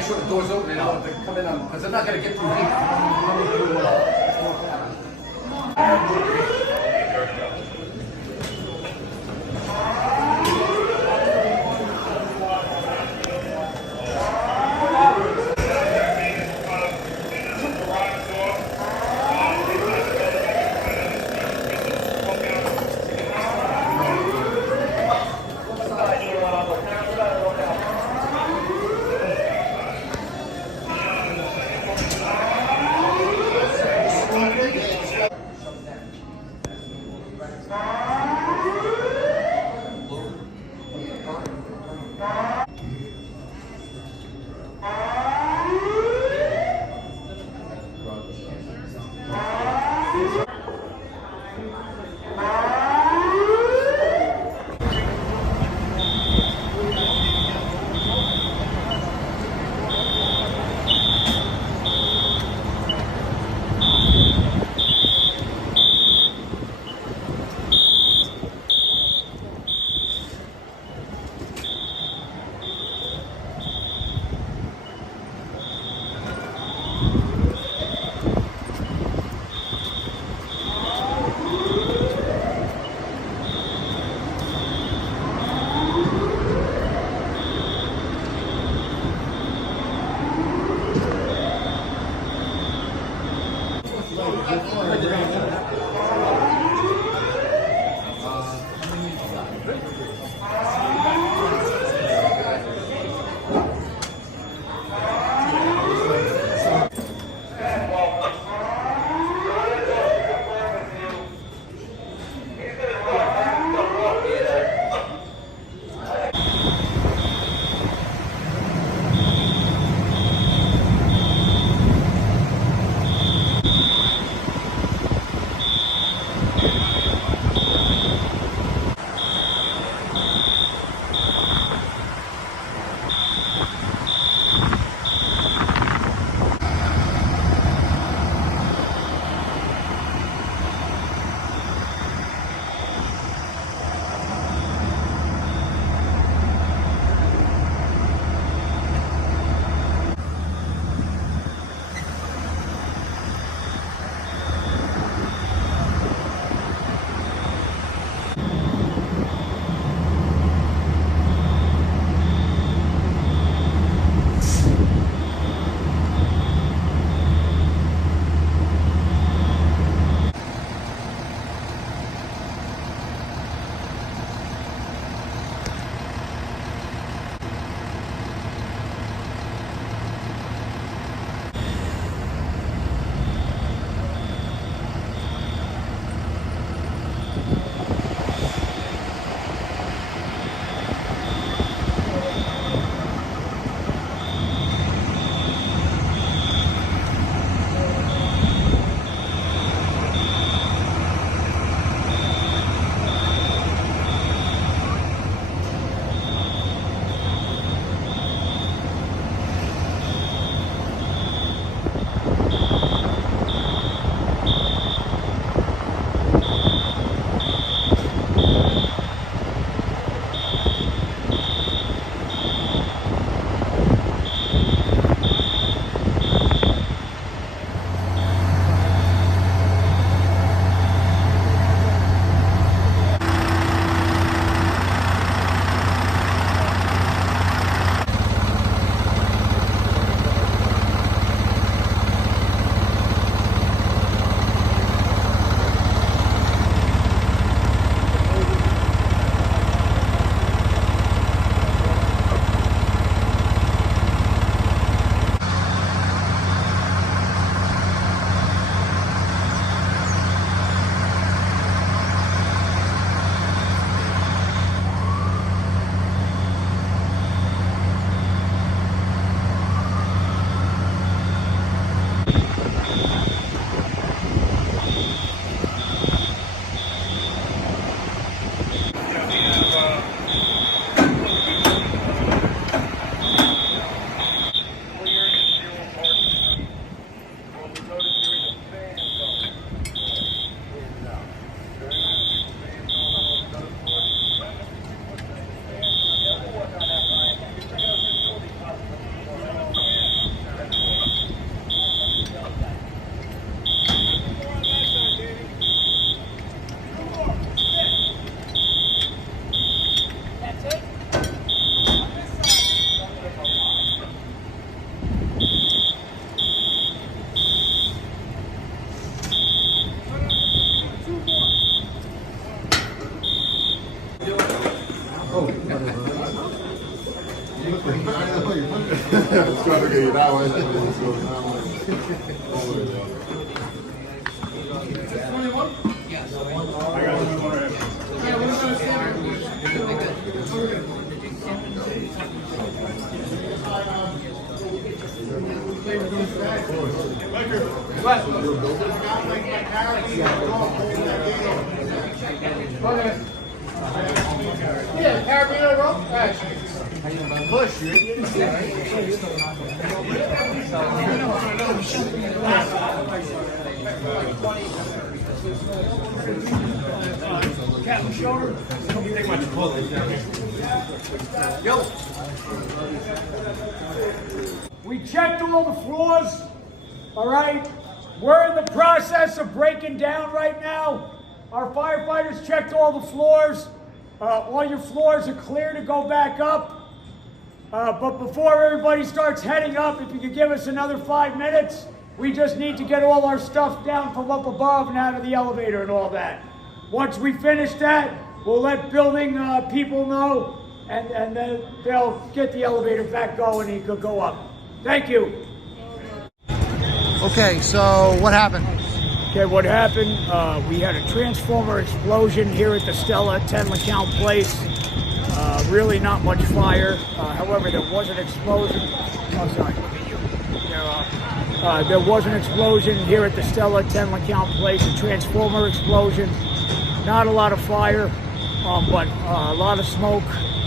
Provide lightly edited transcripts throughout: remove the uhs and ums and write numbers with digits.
make sure the door's open and they come in on, because they're not going to get through deep. Coming through small panels. Trying to get you that way. Yeah, carabiner rope action. Push you. Captain shoulder. Yo. We checked all the floors, all right? We're in the process of breaking down right now. Our firefighters checked all the floors. All your floors are clear to go back up. But before everybody starts heading up, if you could give us another 5 minutes, we just need to get all our stuff down from up above and out of the elevator and all that. Once we finish that, we'll let building people know, and then they'll get the elevator back going and you could go up. Thank you. Okay, so what happened? Okay, what happened? We had a transformer explosion here at the Stella, 10 LeCount Place. Really not much fire. However, there was an explosion. Oh, sorry. There was an explosion here at the Stella, 10 LeCount Place. A transformer explosion. Not a lot of fire, but a lot of smoke.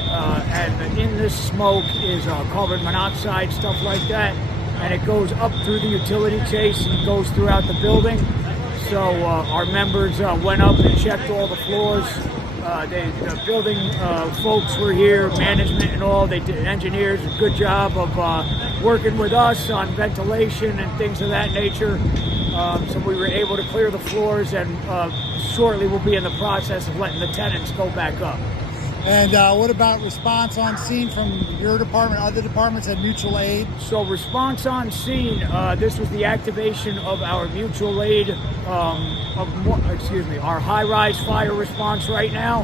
And in this smoke is carbon monoxide, stuff like that. And it goes up through the utility chase and goes throughout the building. So our members went up and checked all the floors. The building folks were here, management and all. They did, engineers, a good job of working with us on ventilation and things of that nature. So we were able to clear the floors, and shortly we'll be in the process of letting the tenants go back up. And what about response on scene from your department, other departments, and mutual aid? So response on scene, this was the activation of our mutual aid, our high-rise fire response right now,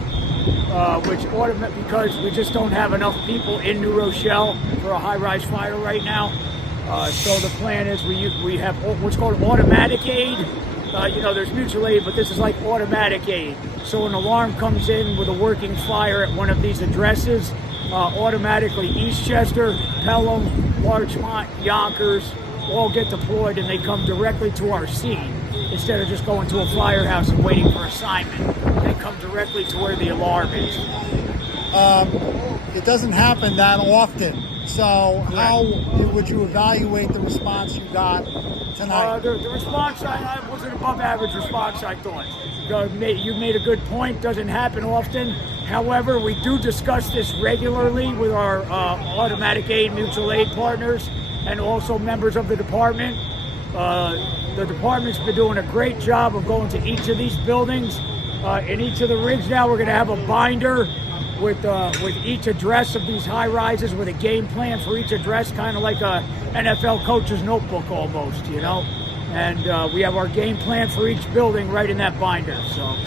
because we just don't have enough people in New Rochelle for a high-rise fire right now. So the plan is we have what's called automatic aid. There's mutual aid, but this is like automatic aid. So an alarm comes in with a working fire at one of these addresses, automatically Eastchester, Pelham, Larchmont, Yonkers, all get deployed, and they come directly to our scene instead of just going to a firehouse and waiting for assignment. They come directly to where the alarm is. It doesn't happen that often. So how would you evaluate the response you got tonight? The response, I was an above average response, I thought. You made a good point, doesn't happen often. However, we do discuss this regularly with our automatic aid, mutual aid partners, and also members of the department. The department's been doing a great job of going to each of these buildings. In each of the rigs now, we're gonna have a binder with each address of these high rises with a game plan for each address, kind of like a NFL coach's notebook almost, And we have our game plan for each building right in that binder. So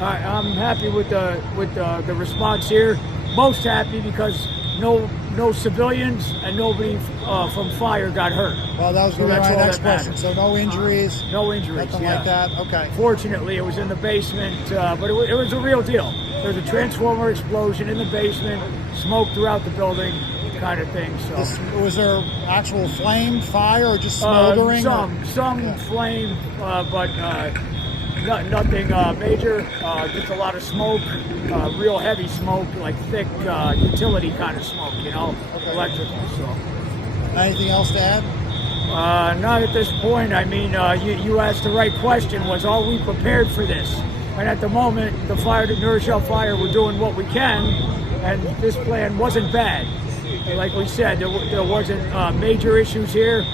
I'm happy with the response here. Most happy because no civilians and nobody from fire got hurt. Well, that was going to be my next question. So no injuries? No injuries, nothing like that? Okay. Fortunately, it was in the basement, but it was a real deal. There was a transformer explosion in the basement, smoke throughout the building, kind of thing. So was there actual flame, fire, or just smoldering? Some flame, but nothing major. Just a lot of smoke, real heavy smoke, like thick utility kind of smoke, electrical. So anything else to add? Not at this point. I mean, you asked the right question. Are we prepared for this? And at the moment, the New Rochelle Fire, we're doing what we can, and this plan wasn't bad. Like we said, there wasn't major issues here,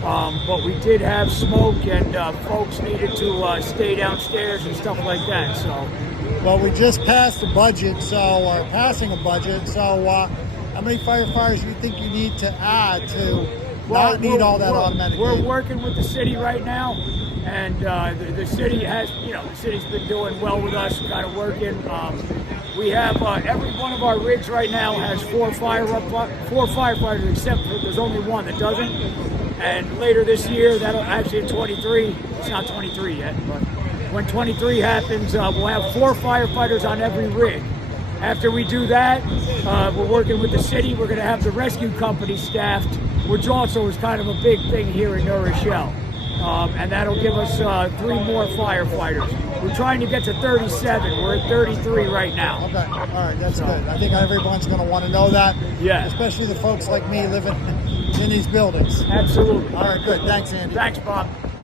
but we did have smoke, and folks needed to stay downstairs and stuff like that. So, well, we just passed the budget, or passing a budget. So, how many firefighters do you think you need to add to not need all that automatic? We're working with the city right now, and the city has, the city's been doing well with us, kind of working. We have every one of our rigs right now has four firefighters, except for there's only one that doesn't. And later this year, that'll actually in 23. It's not 23 yet, but when 23 happens, we'll have 4 firefighters on every rig. After we do that, we're working with the city. We're going to have the rescue company staffed, which also is kind of a big thing here in New Rochelle. And that'll give us 3 more firefighters. We're trying to get to 37. We're at 33 right now. Okay, all right, that's good. I think everyone's going to want to know that. Yeah. Especially the folks like me living in these buildings. Absolutely. All right, good. Thanks, Andy. Thanks, Bob.